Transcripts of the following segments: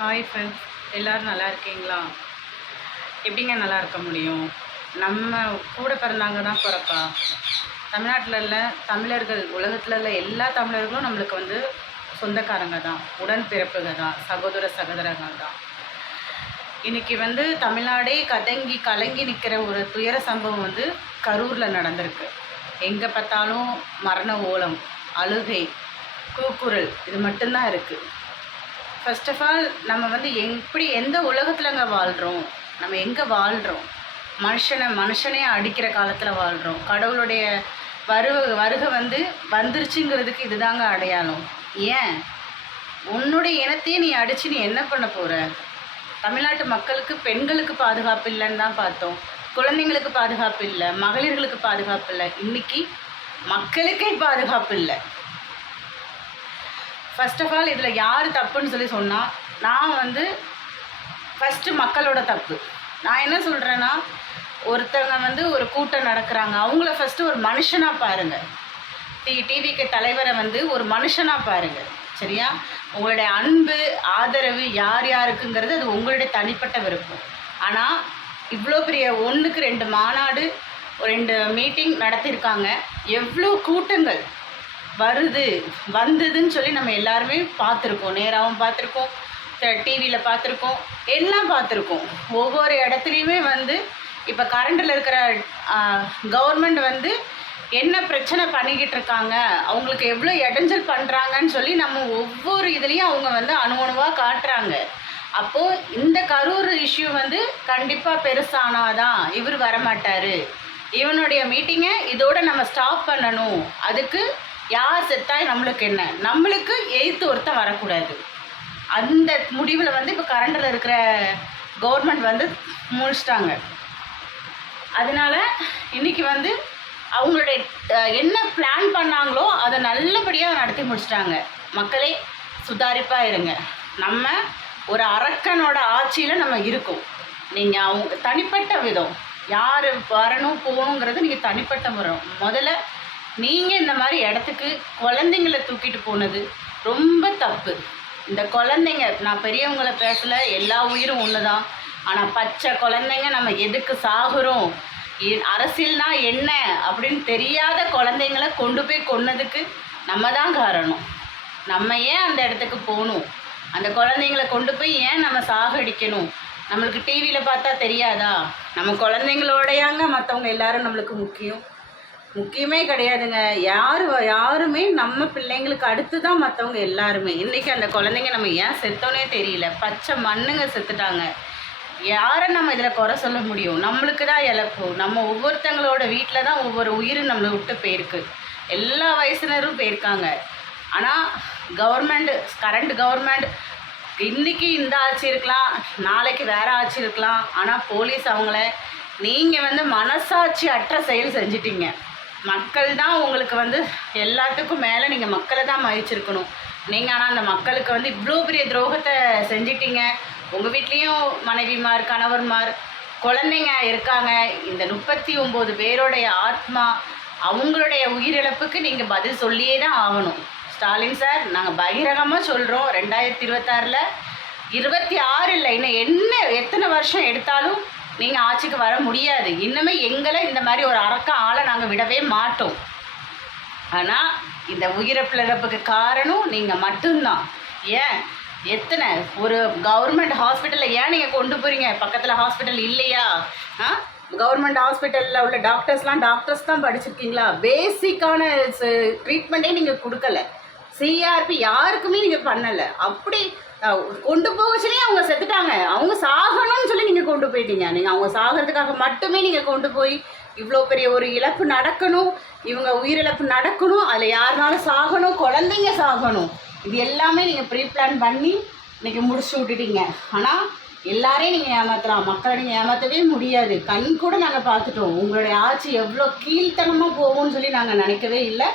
Hi friends, எல்லோரும் நல்லா இருக்கீங்களா? எப்படிங்க நல்லா இருக்க முடியும்? நம்ம கூட பிறந்தாங்க தான் பிறப்பா. தமிழ்நாட்டில் இல்லை, தமிழர்கள் உலகத்தில் உள்ள எல்லா தமிழர்களும் நம்மளுக்கு வந்து சொந்தக்காரங்க தான், உடன்பிறப்புங்க தான், சகோதர சகோதரங்கள் தான். இன்றைக்கி வந்து தமிழ்நாடே கலங்கி நிற்கிற ஒரு துயர சம்பவம் வந்து கரூரில் நடந்திருக்கு. எங்கே பார்த்தாலும் மரண ஓலம், அழுகை, கூக்குரல், இது மட்டும்தான் இருக்குது. ஃபர்ஸ்ட் ஆஃப் ஆல் நம்ம வந்து எந்த உலகத்துலங்க வாழ்கிறோம்? நம்ம எங்கே வாழ்கிறோம்? மனுஷனே அடிக்கிற காலத்தில் வாழ்கிறோம். கடவுளுடைய வருகை வந்துருச்சுங்கிறதுக்கு இதுதாங்க அடையாளம். ஏன் உன்னுடைய இனத்தையே நீ அடித்து நீ என்ன பண்ண போகிற? தமிழ்நாட்டு மக்களுக்கு பெண்களுக்கு பாதுகாப்பு இல்லைன்னு தான் பார்த்தோம். குழந்தைங்களுக்கு பாதுகாப்பு இல்லை, மகளிர்களுக்கு பாதுகாப்பு இல்லை. இன்றைக்கி மக்களுக்கே பாதுகாப்பு இல்லை. ஃபர்ஸ்ட் ஆஃப் ஆல் இதில் யார் தப்புன்னு சொன்னால் நான் வந்து ஃபஸ்ட்டு மக்களோட தப்பு. நான் என்ன சொல்கிறேன்னா, ஒருத்தவங்க வந்து ஒரு கூட்டம் நடக்கிறாங்க, அவங்கள ஃபஸ்ட்டு ஒரு மனுஷனாக பாருங்கள். டிவிக்கு தலைவரை வந்து ஒரு மனுஷனாக பாருங்கள், சரியா? உங்களுடைய அன்பு ஆதரவு யார் யாருக்குங்கிறது அது உங்களுடைய தனிப்பட்ட விருப்பம். ஆனால் இவ்வளோ பெரிய 1க்கு 2 மாநாடு, 2 மீட்டிங் நடத்தியிருக்காங்க. எவ்வளோ கூட்டங்கள் வந்ததுன்னு சொல்லி நம்ம எல்லாருமே பார்த்துருக்கோம். நேராகவும் பார்த்துருக்கோம், டிவியில் பார்த்துருக்கோம், எல்லாம் பார்த்துருக்கோம். ஒவ்வொரு இடத்துலையுமே வந்து இப்போ கரண்டில் இருக்கிற கவர்மெண்ட் வந்து என்ன பிரச்சனை பண்ணிக்கிட்டு இருக்காங்க, அவங்களுக்கு எவ்வளோ இடைஞ்சல் பண்ணுறாங்கன்னு சொல்லி நம்ம ஒவ்வொரு இதுலேயும் அவங்க வந்து அணுவாக காட்டுறாங்க. அப்போது இந்த கரூர் இஷ்யூ வந்து கண்டிப்பாக பெருசானாதான் இவர் வரமாட்டார், இவனுடைய மீட்டிங்கை இதோடு நம்ம ஸ்டாப் பண்ணணும், அதுக்கு யார் செத்தாய் நம்மளுக்கு என்ன, நம்மளுக்கு எய்த்து ஒருத்தன் வரக்கூடாது. அந்த முடிவில் வந்து இப்போ கரண்டில் இருக்கிற கவர்மெண்ட் வந்து முடிச்சிட்டாங்க. அதனால் இன்றைக்கி வந்து அவங்களுடைய என்ன பிளான் பண்ணாங்களோ அதை நல்லபடியாக நடத்தி முடிச்சிட்டாங்க. மக்களே சுதாரிப்பாக இருங்க. நம்ம ஒரு அரக்கனோட ஆட்சியில் நம்ம இருக்கோம். நீங்கள் அவங்க தனிப்பட்ட விதம் யார் வரணும் போகணுங்கிறது நீங்கள் தனிப்பட்ட முறை. முதல்ல நீங்கள் இந்த மாதிரி இடத்துக்கு குழந்தைங்களை தூக்கிட்டு போனது ரொம்ப தப்பு. இந்த குழந்தைங்க, நான் பெரியவங்களை பேசலை, எல்லா உயிரும் ஒன்று தான். ஆனால் பச்சை குழந்தைங்க நம்ம எதுக்கு சாகுறோம், அரசியல்னா என்ன அப்படின்னு தெரியாத குழந்தைங்களை கொண்டு போய் கொன்னதுக்கு நம்ம தான் காரணம். நம்ம ஏன் அந்த இடத்துக்கு போகணும்? அந்த குழந்தைங்களை கொண்டு போய் ஏன் நம்ம சாகடிக்கணும்? நம்மளுக்கு டிவியில் பார்த்தா தெரியாதா? நம்ம குழந்தைங்களோடையாங்க மற்றவங்க எல்லாரும் நம்மளுக்கு முக்கியமே கிடையாதுங்க. யாருமே நம்ம பிள்ளைங்களுக்கு அடுத்து தான் மற்றவங்க எல்லாருமே. இன்றைக்கி அந்த குழந்தைங்க நம்ம ஏன் செத்தோன்னே தெரியல. பச்சை மண்ணுங்க செத்துட்டாங்க. யாரை நம்ம இதில் குறை சொல்ல முடியும்? நம்மளுக்கு தான் இழப்பு. நம்ம ஒவ்வொருத்தங்களோட வீட்டில் தான் ஒவ்வொரு உயிரும் நம்மளை விட்டு போயிருக்கு. எல்லா வயசினரும் போயிருக்காங்க. ஆனால் கரண்ட் கவர்மெண்ட் இன்றைக்கி இந்த ஆட்சி இருக்கலாம், நாளைக்கு வேறு ஆட்சி இருக்கலாம். ஆனால் போலீஸ் அவங்கள நீங்கள் வந்து மனசாட்சி அற்ற செயல் செஞ்சிட்டீங்க. மக்கள் தான் உங்களுக்கு வந்து எல்லாத்துக்கும் மேலே நீங்கள் மக்களை தான் மதிச்சிருக்கணும். நீங்கள் ஆனால் அந்த மக்களுக்கு வந்து இவ்வளோ பெரிய துரோகத்தை செஞ்சிட்டீங்க. உங்கள் வீட்லேயும் மனைவிமார், கணவர்மார், குழந்தைங்க இருக்காங்க. இந்த 39 பேரோடைய ஆத்மா, அவங்களுடைய உயிரிழப்புக்கு நீங்கள் பதில் சொல்லியே தான் ஆகணும். ஸ்டாலின் சார், நாங்கள் பகிரங்கமாக சொல்கிறோம், 2026 26 இல்லை, இன்னும் எத்தனை வருஷம் எடுத்தாலும் நீங்கள் ஆட்சிக்கு வர முடியாது. இன்னுமே எங்களை இந்த மாதிரி ஒரு அரக்க ஆளை நாங்கள் விடவே மாட்டோம். ஆனால் இந்த உயிரிழப்புக்கு காரணம் நீங்கள் மட்டும்தான். ஏன் எத்தனை ஒரு கவர்மெண்ட் ஹாஸ்பிட்டலில் ஏன் நீங்கள் கொண்டு போகிறீங்க? பக்கத்தில் ஹாஸ்பிட்டல் இல்லையா? கவர்மெண்ட் ஹாஸ்பிட்டலில் உள்ள டாக்டர்ஸ் தான் படிச்சிருக்கீங்களா? பேசிக்கான ட்ரீட்மெண்ட்டே நீங்கள் கொடுக்கல. சிஆர்பி யாருக்குமே நீங்கள் பண்ணலை. அப்படி கொண்டு போகச்சுனே அவங்க செத்துட்டாங்க. அவங்க சாகணும்னு சொல்லி நீங்கள் கொண்டு போயிட்டீங்க. நீங்கள் அவங்க சாகிறதுக்காக மட்டுமே நீங்கள் கொண்டு போய் இவ்வளோ பெரிய ஒரு இழப்பு நடக்கணும், இவங்க உயிரிழப்பு நடக்கணும், அதில் யாருனாலும் சாகணும், குழந்தைங்க சாகணும், இது எல்லாமே நீங்கள் ப்ரீ பிளான் பண்ணி இன்றைக்கி முடிச்சு விட்டுட்டீங்க. ஆனால் எல்லாரையும் நீங்கள் ஏமாற்றலாம், மக்களை நீங்கள் ஏமாற்றவே முடியாது. கண் கூட நாங்கள் பார்த்துட்டோம். உங்களுடைய ஆட்சி எவ்வளோ கீழ்த்தனமாக போகும்னு சொல்லி நாங்கள் நினைக்கவே இல்லை.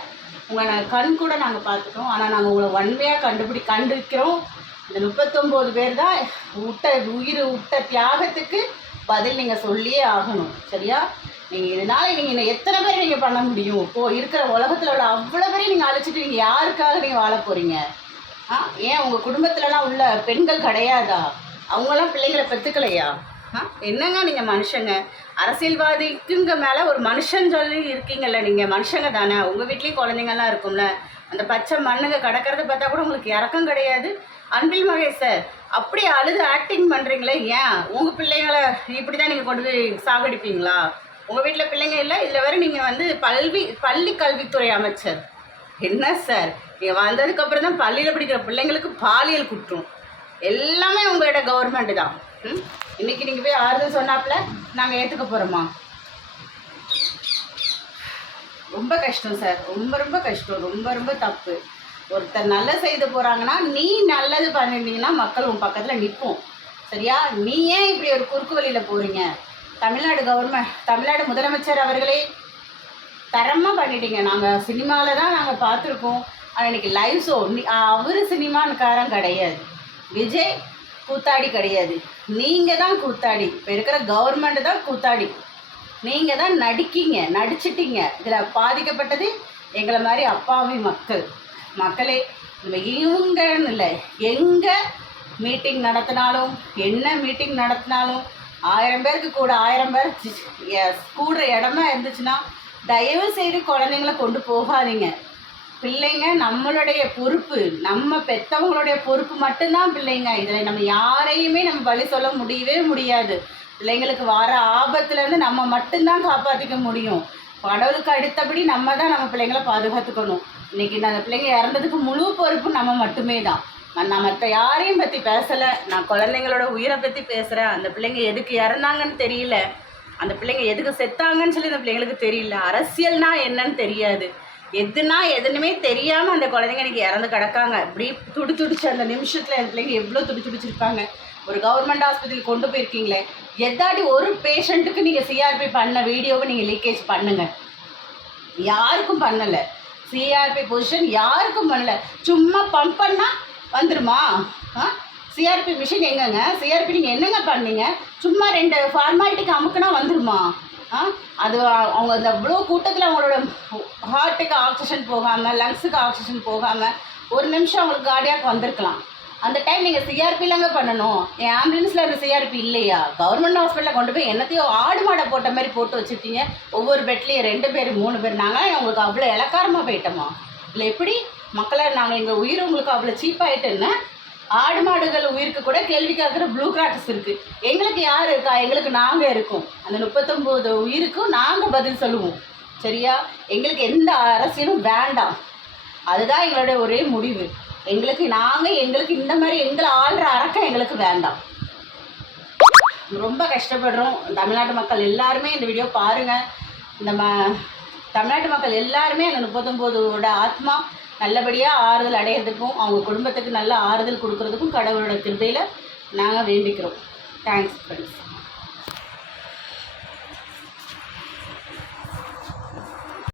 உங்களை கண் கூட நாங்கள் பார்த்துட்டோம். ஆனால் நாங்கள் உங்களை வன்மையாக கண்டிருக்கிறோம். இந்த 39 பேர் தான் உயிர் விட்ட தியாகத்துக்கு பதில் நீங்கள் சொல்லியே ஆகணும், சரியா? நீங்கள் இதனால் நீங்கள் எத்தனை பேர் நீங்கள் பண்ண முடியும்? இப்போது இருக்கிற உலகத்தில் உள்ள அவ்வளோ பேரையும் நீங்கள் அழைச்சிட்டு நீங்கள் யாருக்காக நீங்கள் வாழ போகிறீங்க? ஏன் உங்கள் குடும்பத்துலலாம் உள்ள பெண்கள் கிடையாதா? அவங்களாம் பிள்ளைங்களை பெற்றுக்கலையா? என்னங்க நீங்கள் மனுஷங்க? அரசியல்வாதிக்குங்க மேலே ஒரு மனுஷன் சொல்லி இருக்கீங்கல்ல, நீங்கள் மனுஷங்க தானே. உங்கள் வீட்லேயும் குழந்தைங்கள்லாம் இருக்கும்ல, அந்த பச்சை மண்ணுங்க கிடக்கிறத பார்த்தா கூட உங்களுக்கு இறக்கம் கிடையாது. அன்பில் மகேஷ் சார், அப்படி அழுது ஆக்டிங் பண்ணுறீங்களே, ஏன் உங்கள் பிள்ளைங்களை இப்படி தான் நீங்கள் கொண்டு போய் சாகடிப்பீங்களா? உங்கள் வீட்டில் பிள்ளைங்க இல்லை, இதில் வேறு நீங்கள் வந்து பள்ளி கல்வித்துறை அமைச்சர். என்ன சார், நீங்கள் வந்ததுக்கப்புறம் தான் பள்ளியில் படிக்கிற பிள்ளைங்களுக்கு பாலியல் குற்றம் எல்லாமே உங்களோட கவர்மெண்ட்டு தான். இன்றைக்கி நீங்கள் போய் ஆறுதல் சொன்னாப்புல நாங்கள் ஏற்றுக்க போகிறோமா? ரொம்ப கஷ்டம் சார், ரொம்ப ரொம்ப கஷ்டம், ரொம்ப ரொம்ப தப்பு. ஒருத்தர் நல்லது செய்து போகிறாங்கன்னா நீ நல்லது பண்ணிட்டீங்கன்னா மக்கள் உன் பக்கத்தில் நிற்போம். சரியா? நீ ஏன் இப்படி ஒரு குறுக்கு வழியில் போகிறீங்க? தமிழ்நாடு முதலமைச்சர் அவர்களே தரமாக பண்ணிட்டீங்க. நாங்கள் சினிமாவில் தான் நாங்கள் பார்த்துருக்கோம். ஆனால் இன்றைக்கி லைவ் ஷோ அவர் சினிமாக்காரன் கிடையாது, விஜய் கூத்தாடி கிடையாது, நீங்கள் தான் கூத்தாடி. இப்போ இருக்கிற கவர்மெண்ட்டு தான் கூத்தாடி. நீங்கள் தான் நடிச்சிட்டீங்க. இதில் பாதிக்கப்பட்டது எங்களை மாதிரி அப்பாவி மக்களே. நம்ம இவங்கன்னு இல்லை, எங்கே மீட்டிங் நடத்தினாலும் என்ன மீட்டிங் நடத்தினாலும் 1000 பேருக்கு கூட 1000 பேர் கூடுற இடமா இருந்துச்சுன்னா தயவு செய்து குழந்தைங்களை கொண்டு போகாதீங்க. பிள்ளைங்க நம்மளுடைய பொறுப்பு, நம்ம பெற்றவங்களுடைய பொறுப்பு மட்டும்தான் பிள்ளைங்க. இதில் நம்ம யாரையுமே நம்ம பலி சொல்ல முடியவே முடியாது. பிள்ளைங்களுக்கு வர ஆபத்துலேருந்து நம்ம மட்டும்தான் காப்பாற்றிக்க முடியும். கடவுளுக்கு அடுத்தபடி நம்ம தான் நம்ம பிள்ளைங்களை பாதுகாத்துக்கணும். இன்றைக்கி அந்த பிள்ளைங்க இறந்ததுக்கு முழு பொறுப்பு நம்ம மட்டுமே தான். நான் மற்ற யாரையும் பற்றி பேசலை, நான் குழந்தைங்களோட உயிரை பற்றி பேசுகிறேன். அந்த பிள்ளைங்க எதுக்கு இறந்தாங்கன்னு தெரியல, அந்த பிள்ளைங்க எதுக்கு செத்தாங்கன்னு சொல்லி அந்த பிள்ளைங்களுக்கு தெரியல. அரசியல்னா என்னன்னு தெரியாது, எதுனுமே தெரியாமல் அந்த குழந்தைங்க இன்றைக்கி இறந்து கிடக்காங்க. இப்படி துடிச்சு அந்த நிமிஷத்தில் அந்த பிள்ளைங்க எவ்வளோ துடிச்சிருப்பாங்க. ஒரு கவர்மெண்ட் ஹாஸ்பிட்டல் கொண்டு போயிருக்கீங்களே, எதாட்டி ஒரு பேஷண்ட்டுக்கு நீங்கள் சிஆர்பி பண்ண வீடியோவை நீங்கள் லீக்கேஜ் பண்ணுங்கள். யாருக்கும் பண்ணலை, சிஆர்பி பொசிஷன் யாருக்கும் பண்ணலை. சும்மா பம்ப் பண்ணால் வந்துடுமா? சிஆர்பி மிஷின் எங்கங்க? சிஆர்பி நீங்கள் என்னங்க பண்ணீங்க? சும்மா 2 ஃபார்மாலிட்டிக்கு அமுக்குனா வந்துடுமா? அது அவங்க அந்த அவ்வளோ கூட்டத்தில் அவங்களோட ஹார்ட்டுக்கு ஆக்சிஜன் போகாமல், லங்ஸுக்கு ஆக்சிஜன் போகாமல் ஒரு நிமிஷம் அவங்களுக்கு கார்டியாக் வந்திருக்கலாம். அந்த டைம் நீங்கள் சிஆர்பிலாங்க பண்ணணும். என் ஆம்புலன்ஸில் அந்த சிஆர்பி இல்லையா? கவர்மெண்ட் ஹாஸ்பிட்டலில் கொண்டு போய் என்னத்தையோ ஆடு மாடை போட்ட மாதிரி போட்டு வச்சுருக்கீங்க. ஒவ்வொரு பெட்லேயும் 2 பேர் 3 பேர். நாங்கள் உங்களுக்கு அவ்வளோ இலக்காரமாக போயிட்டோமா? இல்லை எப்படி மக்களை நாங்கள் எங்கள் உயிர் உங்களுக்கு அவ்வளோ சீப்பாகிட்டுன்னு? ஆடு மாடுகள் உயிருக்கு கூட கேள்வி கேட்குற ப்ளூ கிராக்ஸ் இருக்குது. எங்களுக்கு யார் இருக்கா? எங்களுக்கு நாங்கள் இருக்கோம். அந்த 39 உயிருக்கும் நாங்கள் பதில் சொல்லுவோம். சரியா? எங்களுக்கு எந்த அரசியலும் வேண்டாம். அதுதான் எங்களுடைய ஒரே முடிவு. எங்களுக்கு இந்த மாதிரி எங்களை ஆள்ற அரக்கம் எங்களுக்கு வேண்டாம். ரொம்ப கஷ்டப்படுறோம். தமிழ்நாட்டு மக்கள் எல்லாருமே இந்த வீடியோ பாருங்கள். தமிழ்நாட்டு மக்கள் எல்லாருமே அந்த 39ஓட ஆத்மா நல்லபடியாக ஆறுதல் அடையிறதுக்கும் அவங்க குடும்பத்துக்கு நல்ல ஆறுதல் கொடுக்கறதுக்கும் கடவுளோட கிருபையில் நாங்கள் வேண்டிக்கிறோம். Thanks friends.